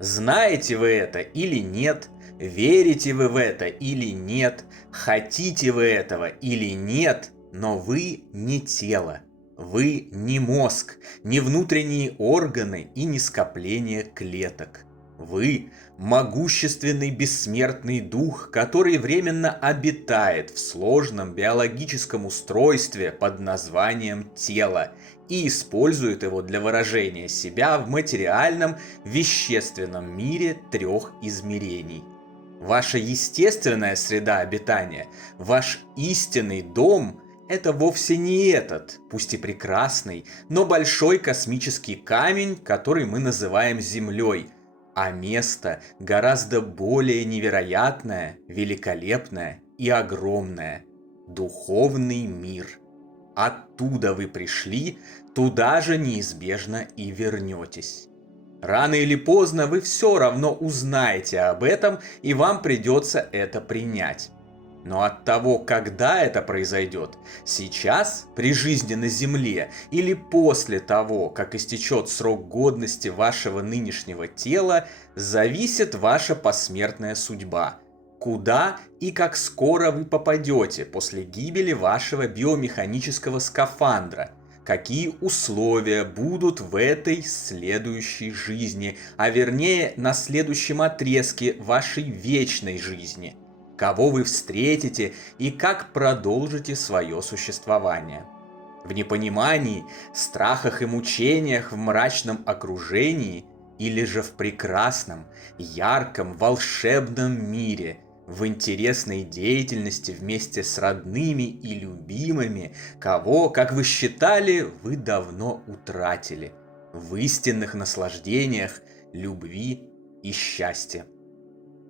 Знаете вы это или нет? Верите вы в это или нет? Хотите вы этого или нет? Но вы не тело. Вы не мозг, не внутренние органы и не скопление клеток. Вы – могущественный бессмертный дух, который временно обитает в сложном биологическом устройстве под названием тело и использует его для выражения себя в материальном, вещественном мире трех измерений. Ваша естественная среда обитания, ваш истинный дом – это вовсе не этот, пусть и прекрасный, но большой космический камень, который мы называем Землей, а место гораздо более невероятное, великолепное и огромное – духовный мир. Оттуда вы пришли, туда же неизбежно и вернетесь. Рано или поздно вы все равно узнаете об этом, и вам придется это принять. Но от того, когда это произойдет, сейчас, при жизни на Земле, или после того, как истечет срок годности вашего нынешнего тела, зависит ваша посмертная судьба. Куда и как скоро вы попадете после гибели вашего биомеханического скафандра, какие условия будут в этой следующей жизни, а вернее на следующем отрезке вашей вечной жизни, кого вы встретите и как продолжите свое существование. В непонимании, страхах и мучениях в мрачном окружении или же в прекрасном, ярком, волшебном мире, в интересной деятельности вместе с родными и любимыми, кого, как вы считали, вы давно утратили, в истинных наслаждениях, любви и счастье.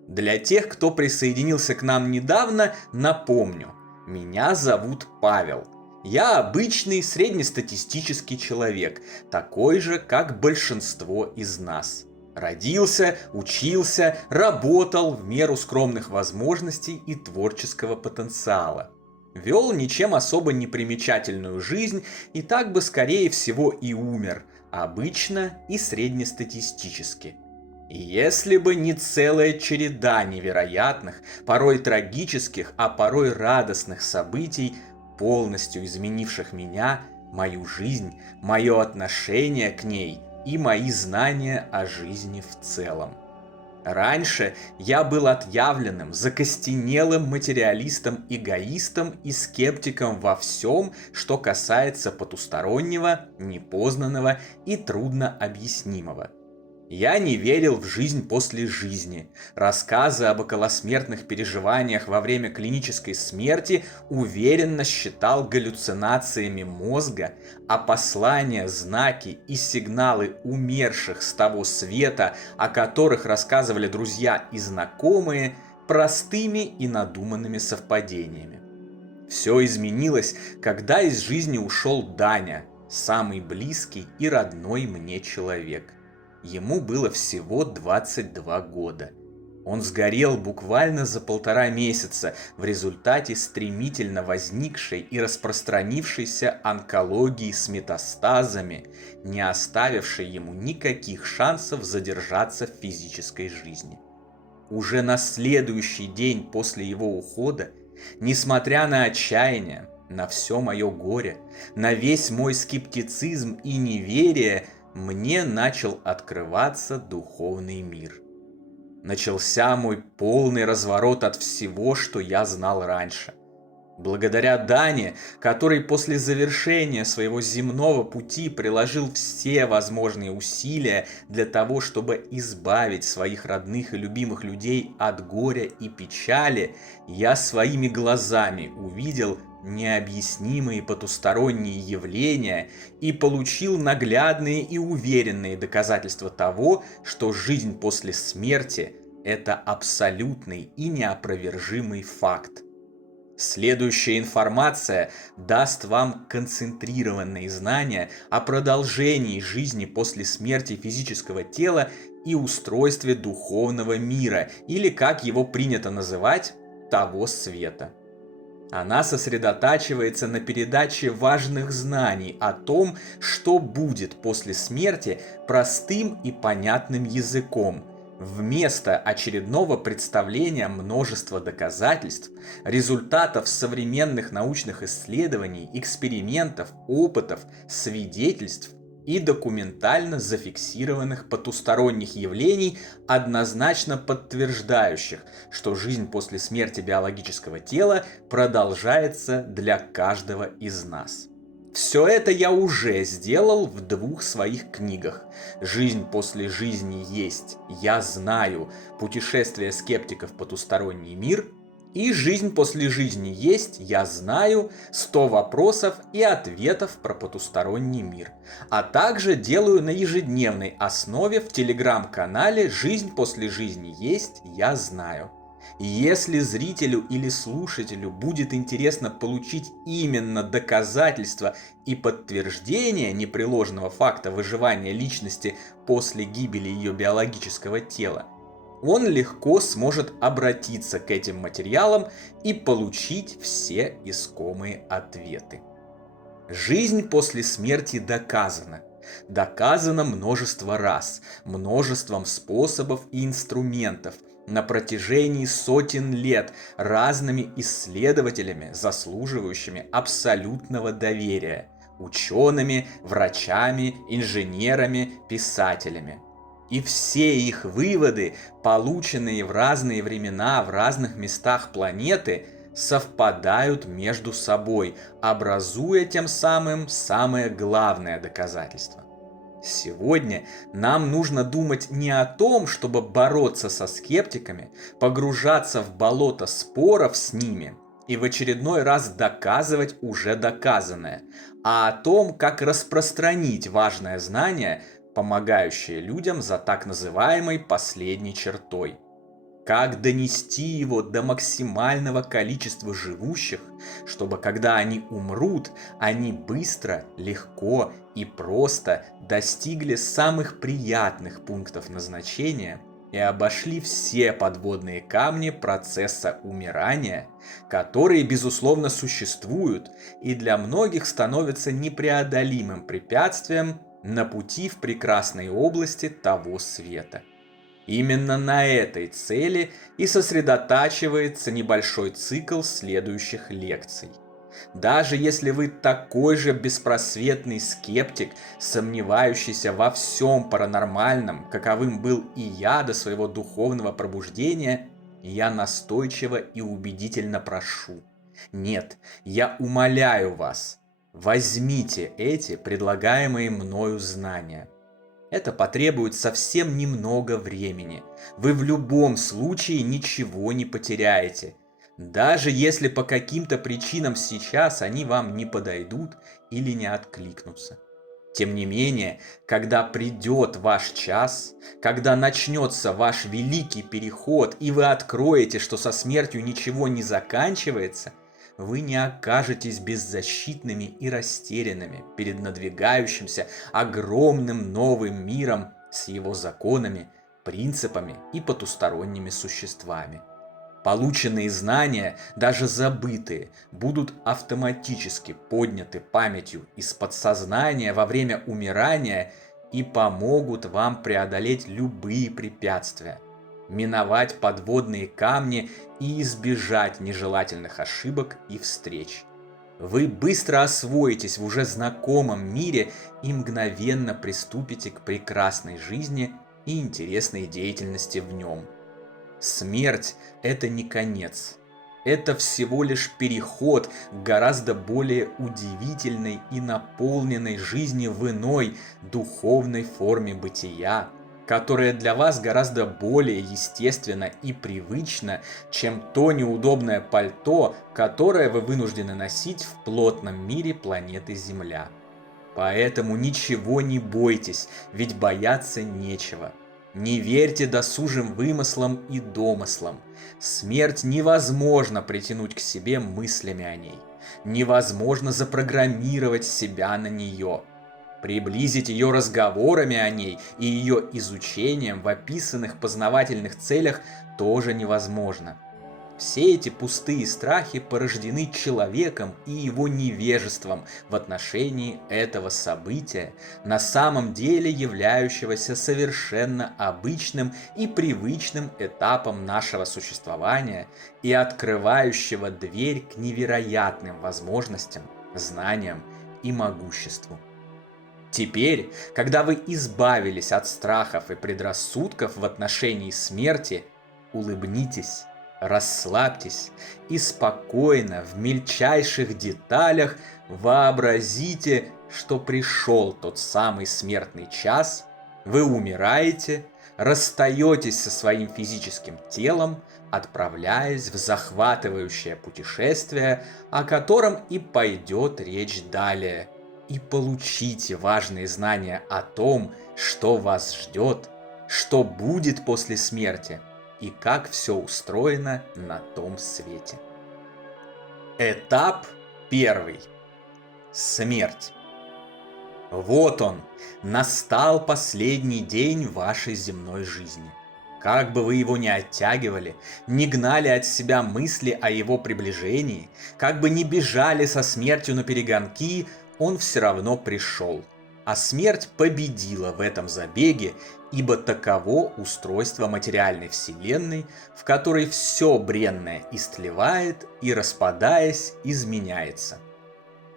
Для тех, кто присоединился к нам недавно, напомню, меня зовут Павел. Я обычный среднестатистический человек, такой же, как большинство из нас. Родился, учился, работал в меру скромных возможностей и творческого потенциала. Вел ничем особо не примечательную жизнь и так бы скорее всего и умер, обычно и среднестатистически. И если бы не целая череда невероятных, порой трагических, а порой радостных событий, полностью изменивших меня, мою жизнь, мое отношение к ней и мои знания о жизни в целом. Раньше я был отъявленным, закостенелым материалистом-эгоистом и скептиком во всем, что касается потустороннего, непознанного и труднообъяснимого. Я не верил в жизнь после жизни. Рассказы об околосмертных переживаниях во время клинической смерти уверенно считал галлюцинациями мозга, а послания, знаки и сигналы умерших с того света, о которых рассказывали друзья и знакомые, простыми и надуманными совпадениями. Все изменилось, когда из жизни ушел Даня, самый близкий и родной мне человек. Ему было всего 22 года. Он сгорел буквально за 1,5 месяца в результате стремительно возникшей и распространившейся онкологии с метастазами, не оставившей ему никаких шансов задержаться в физической жизни. Уже на следующий день после его ухода, несмотря на отчаяние, на все мое горе, на весь мой скептицизм и неверие, мне начал открываться духовный мир. Начался мой полный разворот от всего, что я знал раньше. Благодаря Дане, который после завершения своего земного пути приложил все возможные усилия для того, чтобы избавить своих родных и любимых людей от горя и печали, я своими глазами увидел необъяснимые потусторонние явления и получил наглядные и уверенные доказательства того, что жизнь после смерти – это абсолютный и неопровержимый факт. Следующая информация даст вам концентрированные знания о продолжении жизни после смерти физического тела и устройстве духовного мира, или, как его принято называть, того света. Она сосредотачивается на передаче важных знаний о том, что будет после смерти, простым и понятным языком, Вместо очередного представления множества доказательств, результатов современных научных исследований, экспериментов, опытов, свидетельств и документально зафиксированных потусторонних явлений, однозначно подтверждающих, что жизнь после смерти биологического тела продолжается для каждого из нас. Все это я уже сделал в 2 своих книгах. «Жизнь после жизни есть, я знаю. Путешествие скептиков в потусторонний мир» и «Жизнь после жизни есть, я знаю. 100 вопросов и ответов про потусторонний мир». А также делаю на ежедневной основе в телеграм-канале «Жизнь после жизни есть, я знаю». Если зрителю или слушателю будет интересно получить именно доказательства и подтверждение непреложного факта выживания личности после гибели ее биологического тела, он легко сможет обратиться к этим материалам и получить все искомые ответы. Жизнь после смерти доказана. Доказано множество раз, множеством способов и инструментов, на протяжении сотен лет разными исследователями, заслуживающими абсолютного доверия, учеными, врачами, инженерами, писателями. И все их выводы, полученные в разные времена в разных местах планеты, совпадают между собой, образуя тем самым самое главное доказательство. Сегодня нам нужно думать не о том, чтобы бороться со скептиками, погружаться в болото споров с ними и в очередной раз доказывать уже доказанное, а о том, как распространить важное знание, помогающее людям за так называемой последней чертой. Как донести его до максимального количества живущих, чтобы когда они умрут, они быстро, легко и просто достигли самых приятных пунктов назначения и обошли все подводные камни процесса умирания, которые, безусловно, существуют и для многих становятся непреодолимым препятствием на пути в прекрасные области того света. Именно на этой цели и сосредотачивается небольшой цикл следующих лекций. Даже если вы такой же беспросветный скептик, сомневающийся во всем паранормальном, каковым был и я до своего духовного пробуждения, я настойчиво и убедительно прошу. Нет, я умоляю вас, возьмите эти предлагаемые мною знания. Это потребует совсем немного времени. Вы в любом случае ничего не потеряете. Даже если по каким-то причинам сейчас они вам не подойдут или не откликнутся. Тем не менее, когда придет ваш час, когда начнется ваш великий переход, и вы откроете, что со смертью ничего не заканчивается, вы не окажетесь беззащитными и растерянными перед надвигающимся огромным новым миром с его законами, принципами и потусторонними существами. Полученные знания, даже забытые, будут автоматически подняты памятью из подсознания во время умирания и помогут вам преодолеть любые препятствия, миновать подводные камни и избежать нежелательных ошибок и встреч. Вы быстро освоитесь в уже знакомом мире и мгновенно приступите к прекрасной жизни и интересной деятельности в нем. Смерть – это не конец. Это всего лишь переход к гораздо более удивительной и наполненной жизни в иной духовной форме бытия, которая для вас гораздо более естественна и привычна, чем то неудобное пальто, которое вы вынуждены носить в плотном мире планеты Земля. Поэтому ничего не бойтесь, ведь бояться нечего. Не верьте досужим вымыслам и домыслам. Смерть невозможно притянуть к себе мыслями о ней. Невозможно запрограммировать себя на нее. Приблизить ее разговорами о ней и ее изучением в описанных познавательных целях тоже невозможно. Все эти пустые страхи порождены человеком и его невежеством в отношении этого события, на самом деле являющегося совершенно обычным и привычным этапом нашего существования и открывающего дверь к невероятным возможностям, знаниям и могуществу. Теперь, когда вы избавились от страхов и предрассудков в отношении смерти, улыбнитесь, расслабьтесь и спокойно в мельчайших деталях вообразите, что пришел тот самый смертный час, вы умираете, расстаетесь со своим физическим телом, отправляясь в захватывающее путешествие, о котором и пойдет речь далее, и получите важные знания о том, что вас ждет, что будет после смерти и как все устроено на том свете. Этап первый. Смерть. Вот он, настал последний день вашей земной жизни. Как бы вы его ни оттягивали, не гнали от себя мысли о его приближении, как бы ни бежали со смертью на перегонки, он все равно пришел. А смерть победила в этом забеге, ибо таково устройство материальной вселенной, в которой все бренное истлевает и, распадаясь, изменяется.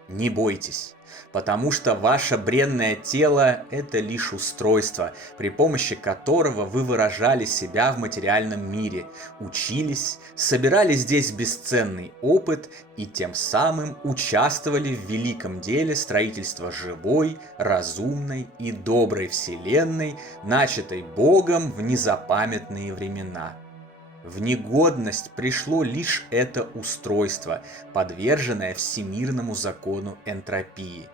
Не бойтесь, потому что ваше бренное тело – это лишь устройство, при помощи которого вы выражали себя в материальном мире, учились, собирали здесь бесценный опыт и тем самым участвовали в великом деле строительства живой, разумной и доброй вселенной, начатой Богом в незапамятные времена. В негодность пришло лишь это устройство, подверженное всемирному закону энтропии.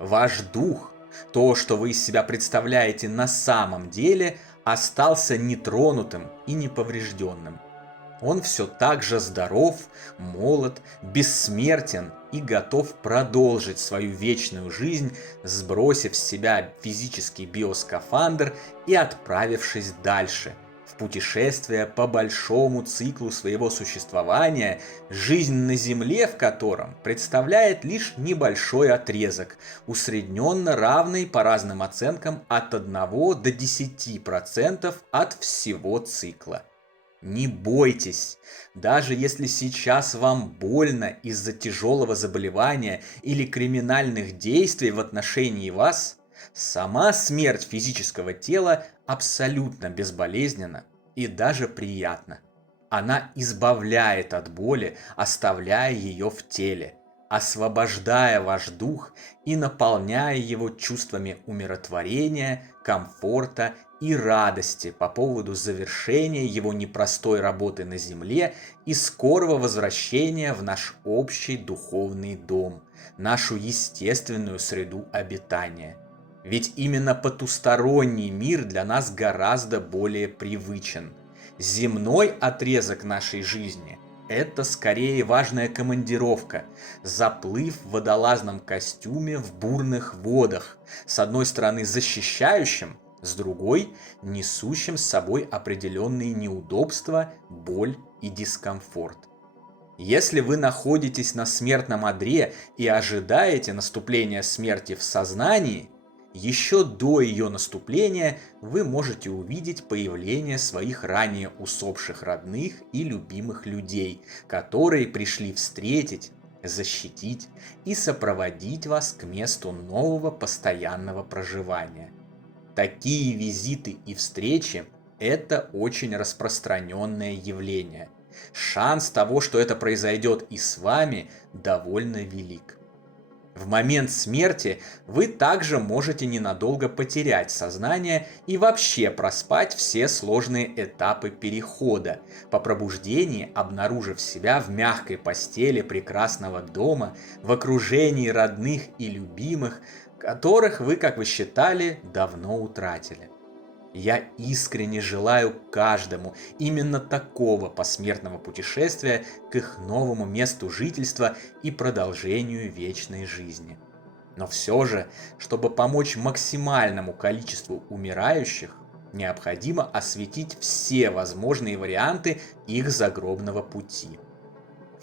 Ваш дух, то, что вы из себя представляете на самом деле, остался нетронутым и неповрежденным. Он все так же здоров, молод, бессмертен и готов продолжить свою вечную жизнь, сбросив с себя физический биоскафандр и отправившись дальше – в путешествие по большому циклу своего существования, жизнь на Земле в котором представляет лишь небольшой отрезок, усредненно равный по разным оценкам от 1 до 10% от всего цикла. Не бойтесь, даже если сейчас вам больно из-за тяжелого заболевания или криминальных действий в отношении вас, сама смерть физического тела абсолютно безболезненна и даже приятна. Она избавляет от боли, оставляя ее в теле, освобождая ваш дух и наполняя его чувствами умиротворения, комфорта и радости по поводу завершения его непростой работы на земле и скорого возвращения в наш общий духовный дом, нашу естественную среду обитания. Ведь именно потусторонний мир для нас гораздо более привычен. Земной отрезок нашей жизни – это скорее важная командировка, заплыв в водолазном костюме в бурных водах, с одной стороны защищающим, с другой – несущим с собой определенные неудобства, боль и дискомфорт. Если вы находитесь на смертном одре и ожидаете наступления смерти в сознании, еще до ее наступления вы можете увидеть появление своих ранее усопших родных и любимых людей, которые пришли встретить, защитить и сопроводить вас к месту нового постоянного проживания. Такие визиты и встречи – это очень распространенное явление. Шанс того, что это произойдет и с вами, довольно велик. В момент смерти вы также можете ненадолго потерять сознание и вообще проспать все сложные этапы перехода, по пробуждении обнаружив себя в мягкой постели прекрасного дома, в окружении родных и любимых, которых вы, как вы считали, давно утратили. Я искренне желаю каждому именно такого посмертного путешествия к их новому месту жительства и продолжению вечной жизни. Но все же, чтобы помочь максимальному количеству умирающих, Необходимо осветить все возможные варианты их загробного пути.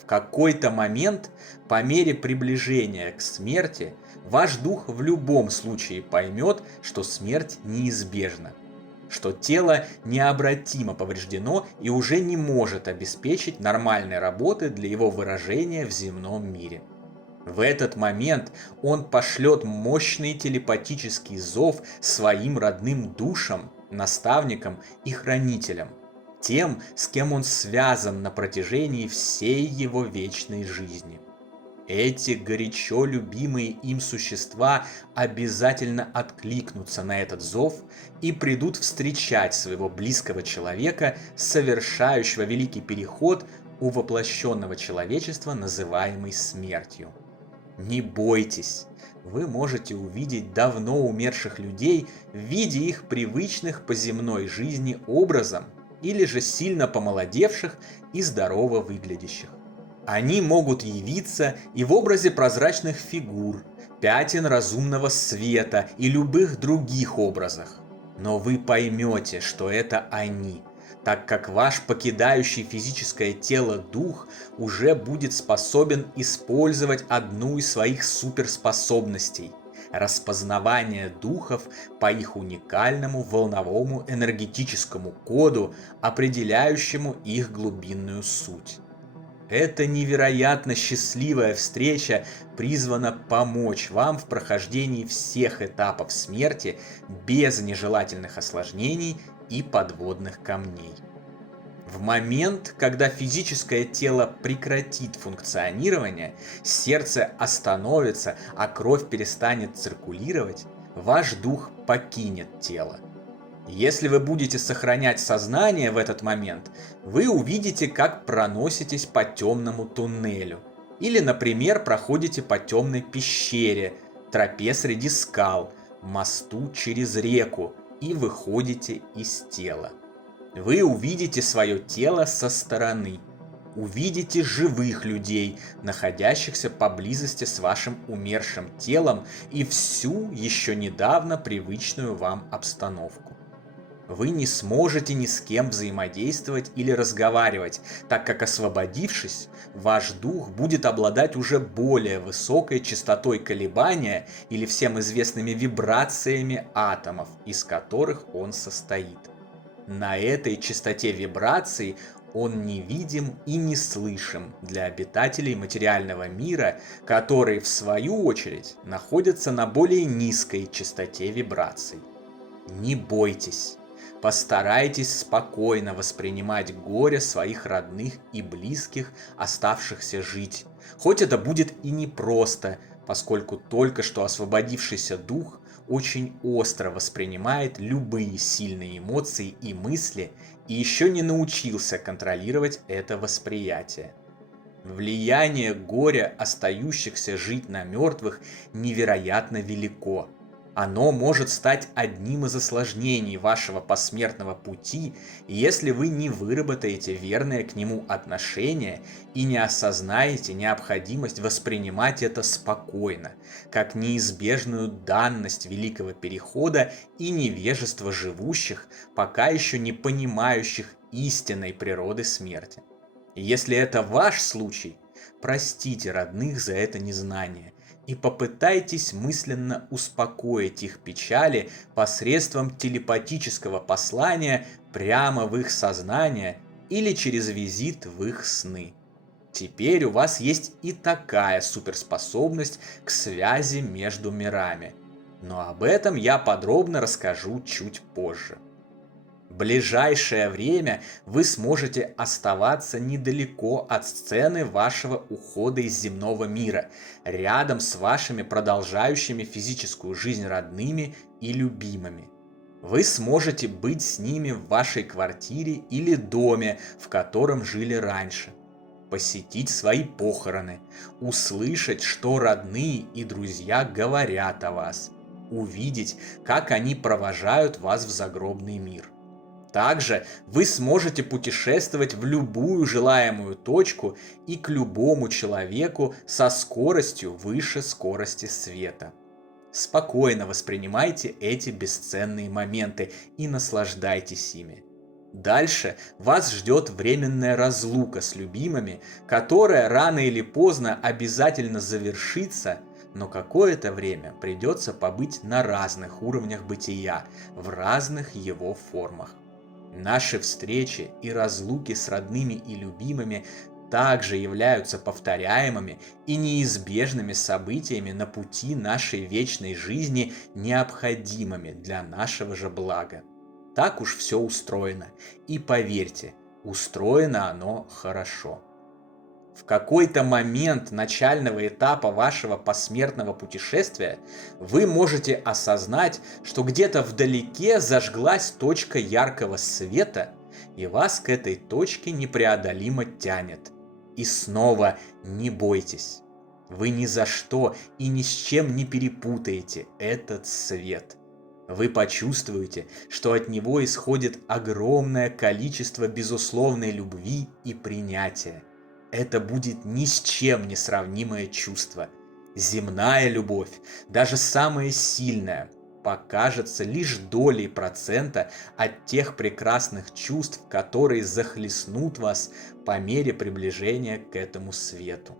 В какой-то момент, по мере приближения к смерти, ваш дух в любом случае поймет, что смерть неизбежна, что тело необратимо повреждено и уже не может обеспечить нормальной работы для его выражения в земном мире. В этот момент он пошлет мощный телепатический зов своим родным душам, наставникам и хранителям, тем, с кем он связан на протяжении всей его вечной жизни. Эти горячо любимые им существа обязательно откликнутся на этот зов и придут встречать своего близкого человека, совершающего великий переход у воплощенного человечества, называемый смертью. Не бойтесь, вы можете увидеть давно умерших людей в виде их привычных по земной жизни образом, или же сильно помолодевших и здорово выглядящих. Они могут явиться и в образе прозрачных фигур, пятен разумного света и любых других образах. Но вы поймете, что это они, так как ваш покидающий физическое тело дух уже будет способен использовать одну из своих суперспособностей – распознавание духов по их уникальному волновому энергетическому коду, определяющему их глубинную суть. Эта невероятно счастливая встреча призвана помочь вам в прохождении всех этапов смерти без нежелательных осложнений и подводных камней. В момент, когда физическое тело прекратит функционирование, сердце остановится, а кровь перестанет циркулировать, ваш дух покинет тело. Если вы будете сохранять сознание в этот момент, вы увидите, как проноситесь по темному туннелю. Или, например, проходите по темной пещере, тропе среди скал, мосту через реку и выходите из тела. Вы увидите свое тело со стороны. Увидите живых людей, находящихся поблизости с вашим умершим телом, и всю еще недавно привычную вам обстановку. Вы не сможете ни с кем взаимодействовать или разговаривать, так как, освободившись, ваш дух будет обладать уже более высокой частотой колебания или всем известными вибрациями атомов, из которых он состоит. На этой частоте вибраций он невидим и неслышим для обитателей материального мира, которые, в свою очередь, находятся на более низкой частоте вибраций. Не бойтесь. Постарайтесь спокойно воспринимать горе своих родных и близких, оставшихся жить. Хоть это будет и непросто, поскольку только что освободившийся дух очень остро воспринимает любые сильные эмоции и мысли и еще не научился контролировать это восприятие. Влияние горя остающихся жить на мертвых невероятно велико. Оно может стать одним из осложнений вашего посмертного пути, если вы не выработаете верное к нему отношение и не осознаете необходимость воспринимать это спокойно, как неизбежную данность великого перехода и невежество живущих, пока еще не понимающих истинной природы смерти. И если это ваш случай, простите родных за это незнание и попытайтесь мысленно успокоить их печали посредством телепатического послания прямо в их сознание или через визит в их сны. Теперь у вас есть и такая суперспособность к связи между мирами, но об этом я подробно расскажу чуть позже. В ближайшее время вы сможете оставаться недалеко от сцены вашего ухода из земного мира, рядом с вашими продолжающими физическую жизнь родными и любимыми. Вы сможете быть с ними в вашей квартире или доме, в котором жили раньше, посетить свои похороны, услышать, что родные и друзья говорят о вас, увидеть, как они провожают вас в загробный мир. Также вы сможете путешествовать в любую желаемую точку и к любому человеку со скоростью выше скорости света. Спокойно воспринимайте эти бесценные моменты и наслаждайтесь ими. Дальше вас ждет временная разлука с любимыми, которая рано или поздно обязательно завершится, но какое-то время придется побыть на разных уровнях бытия, в разных его формах. Наши встречи и разлуки с родными и любимыми также являются повторяемыми и неизбежными событиями на пути нашей вечной жизни, необходимыми для нашего же блага. Так уж все устроено, и поверьте, устроено оно хорошо. В какой-то момент начального этапа вашего посмертного путешествия вы можете осознать, что где-то вдалеке зажглась точка яркого света, и вас к этой точке непреодолимо тянет. И снова не бойтесь. Вы ни за что и ни с чем не перепутаете этот свет. Вы почувствуете, что от него исходит огромное количество безусловной любви и принятия. Это будет ни с чем не сравнимое чувство. Земная любовь, даже самая сильная, покажется лишь долей процента от тех прекрасных чувств, которые захлестнут вас по мере приближения к этому свету.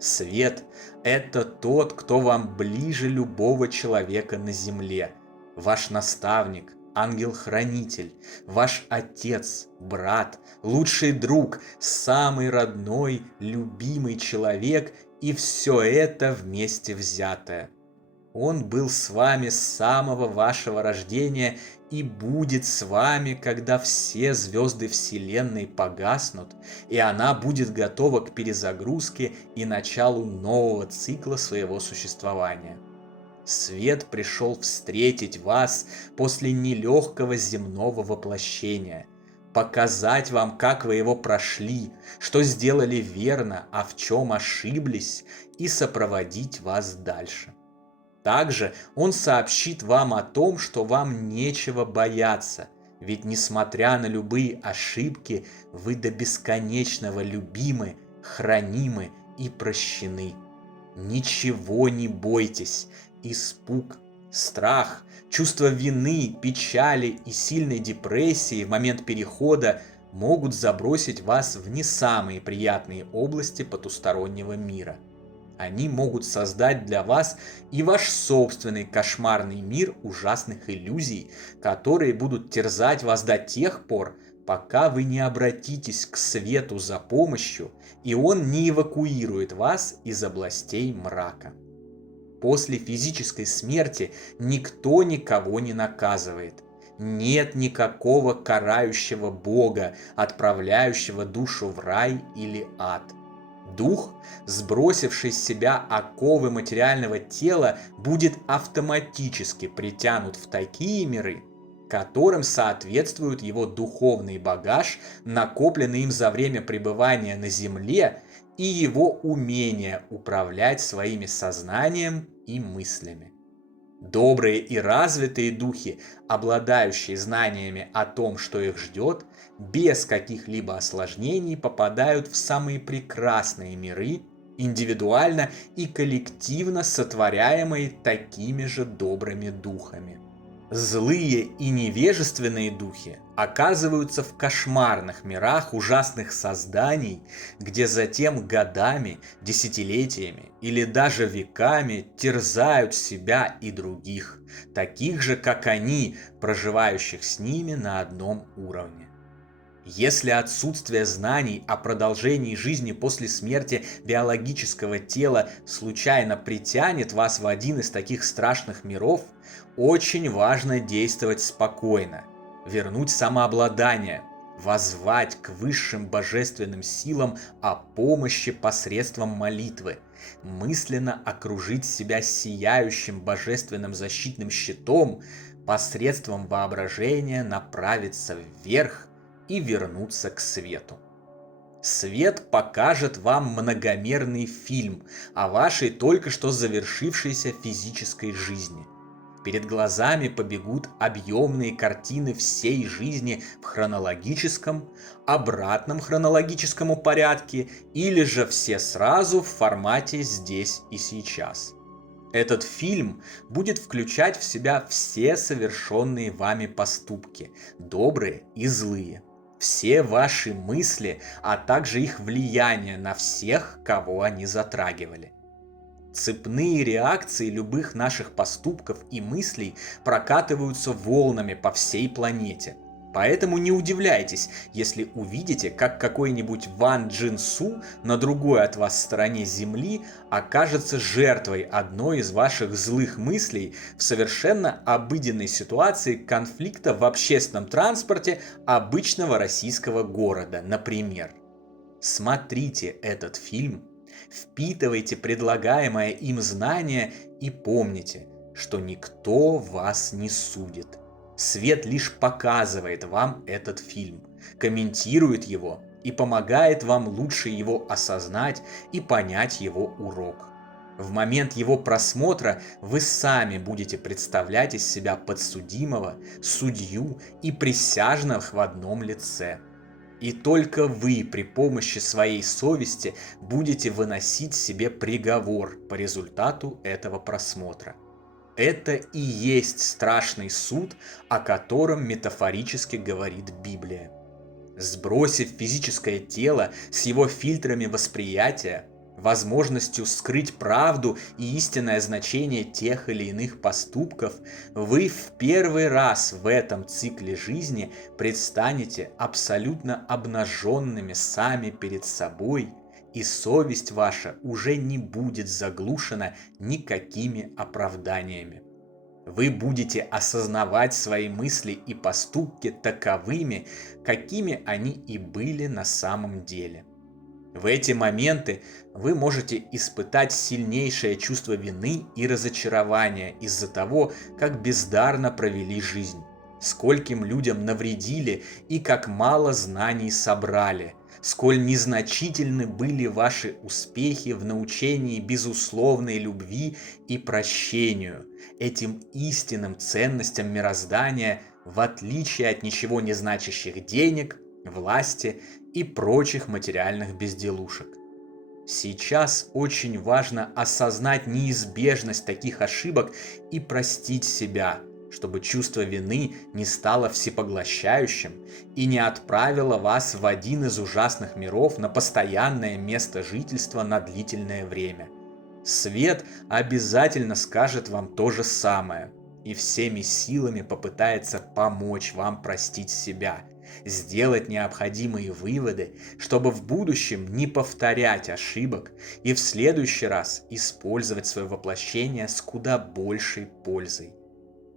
Свет – это тот, кто вам ближе любого человека на земле, ваш наставник, ангел-хранитель, ваш отец, брат, лучший друг, самый родной, любимый человек и все это вместе взятое. Он был с вами с самого вашего рождения и будет с вами, когда все звезды Вселенной погаснут, и она будет готова к перезагрузке и началу нового цикла своего существования. Свет пришел встретить вас после нелегкого земного воплощения, показать вам, как вы его прошли, что сделали верно, а в чем ошиблись, и сопроводить вас дальше. Также он сообщит вам о том, что вам нечего бояться, ведь несмотря на любые ошибки, вы до бесконечного любимы, хранимы и прощены. Ничего не бойтесь. Испуг, страх, чувство вины, печали и сильной депрессии в момент перехода могут забросить вас в не самые приятные области потустороннего мира. Они могут создать для вас и ваш собственный кошмарный мир ужасных иллюзий, которые будут терзать вас до тех пор, пока вы не обратитесь к свету за помощью, и он не эвакуирует вас из областей мрака. После физической смерти никто никого не наказывает. Нет никакого карающего Бога, отправляющего душу в рай или ад. Дух, сбросивший с себя оковы материального тела, будет автоматически притянут в такие миры, которым соответствует его духовный багаж, накопленный им за время пребывания на земле, и его умение управлять своими сознанием и мыслями. Добрые и развитые духи, обладающие знаниями о том, что их ждет, без каких-либо осложнений попадают в самые прекрасные миры, индивидуально и коллективно сотворяемые такими же добрыми духами. Злые и невежественные духи оказываются в кошмарных мирах ужасных созданий, где затем годами, десятилетиями или даже веками терзают себя и других, таких же, как они, проживающих с ними на одном уровне. Если отсутствие знаний о продолжении жизни после смерти биологического тела случайно притянет вас в один из таких страшных миров, очень важно действовать спокойно, вернуть самообладание, воззвать к высшим божественным силам о помощи посредством молитвы, мысленно окружить себя сияющим божественным защитным щитом, посредством воображения направиться вверх и вернуться к свету. Свет покажет вам многомерный фильм о вашей только что завершившейся физической жизни. Перед глазами побегут объемные картины всей жизни в хронологическом, обратном хронологическому порядке или же все сразу в формате здесь и сейчас. Этот фильм будет включать в себя все совершенные вами поступки, добрые и злые, все ваши мысли, а также их влияние на всех, кого они затрагивали. Цепные реакции любых наших поступков и мыслей прокатываются волнами по всей планете. Поэтому не удивляйтесь, если увидите, как какой-нибудь Ван Джин Су на другой от вас стороне Земли окажется жертвой одной из ваших злых мыслей в совершенно обыденной ситуации конфликта в общественном транспорте обычного российского города, например. Смотрите этот фильм, впитывайте предлагаемое им знание и помните, что никто вас не судит. Свет лишь показывает вам этот фильм, комментирует его и помогает вам лучше его осознать и понять его урок. В момент его просмотра вы сами будете представлять из себя подсудимого, судью и присяжных в одном лице. И только вы при помощи своей совести будете выносить себе приговор по результату этого просмотра. Это и есть страшный суд, о котором метафорически говорит Библия. Сбросив физическое тело с его фильтрами восприятия, возможностью скрыть правду и истинное значение тех или иных поступков, вы в первый раз в этом цикле жизни предстанете абсолютно обнаженными сами перед собой, и совесть ваша уже не будет заглушена никакими оправданиями. Вы будете осознавать свои мысли и поступки таковыми, какими они и были на самом деле. В эти моменты вы можете испытать сильнейшее чувство вины и разочарования из-за того, как бездарно провели жизнь, скольким людям навредили и как мало знаний собрали, сколь незначительны были ваши успехи в научении безусловной любви и прощению, этим истинным ценностям мироздания, в отличие от ничего не значащих денег, власти и прочих материальных безделушек. Сейчас очень важно осознать неизбежность таких ошибок и простить себя, чтобы чувство вины не стало всепоглощающим и не отправило вас в один из ужасных миров на постоянное место жительства на длительное время. Свет обязательно скажет вам то же самое и всеми силами попытается помочь вам простить себя, сделать необходимые выводы, чтобы в будущем не повторять ошибок и в следующий раз использовать свое воплощение с куда большей пользой.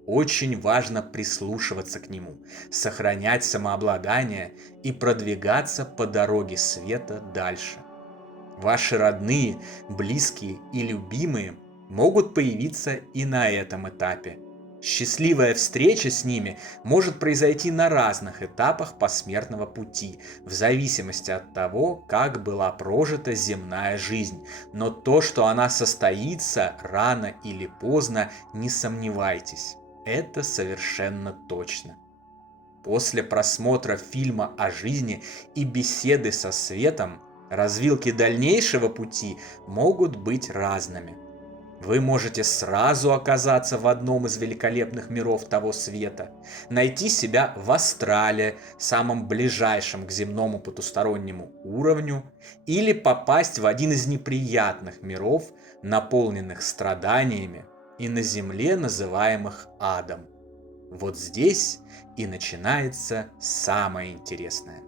Очень важно прислушиваться к нему, сохранять самообладание и продвигаться по дороге света дальше. Ваши родные, близкие и любимые могут появиться и на этом этапе. Счастливая встреча с ними может произойти на разных этапах посмертного пути, в зависимости от того, как была прожита земная жизнь. Но то, что она состоится рано или поздно, не сомневайтесь, это совершенно точно. После просмотра фильма о жизни и беседы со Светом, развилки дальнейшего пути могут быть разными. Вы можете сразу оказаться в одном из великолепных миров того света, найти себя в астрале, самом ближайшем к земному потустороннему уровню, или попасть в один из неприятных миров, наполненных страданиями, и на земле называемых адом. Вот здесь и начинается самое интересное.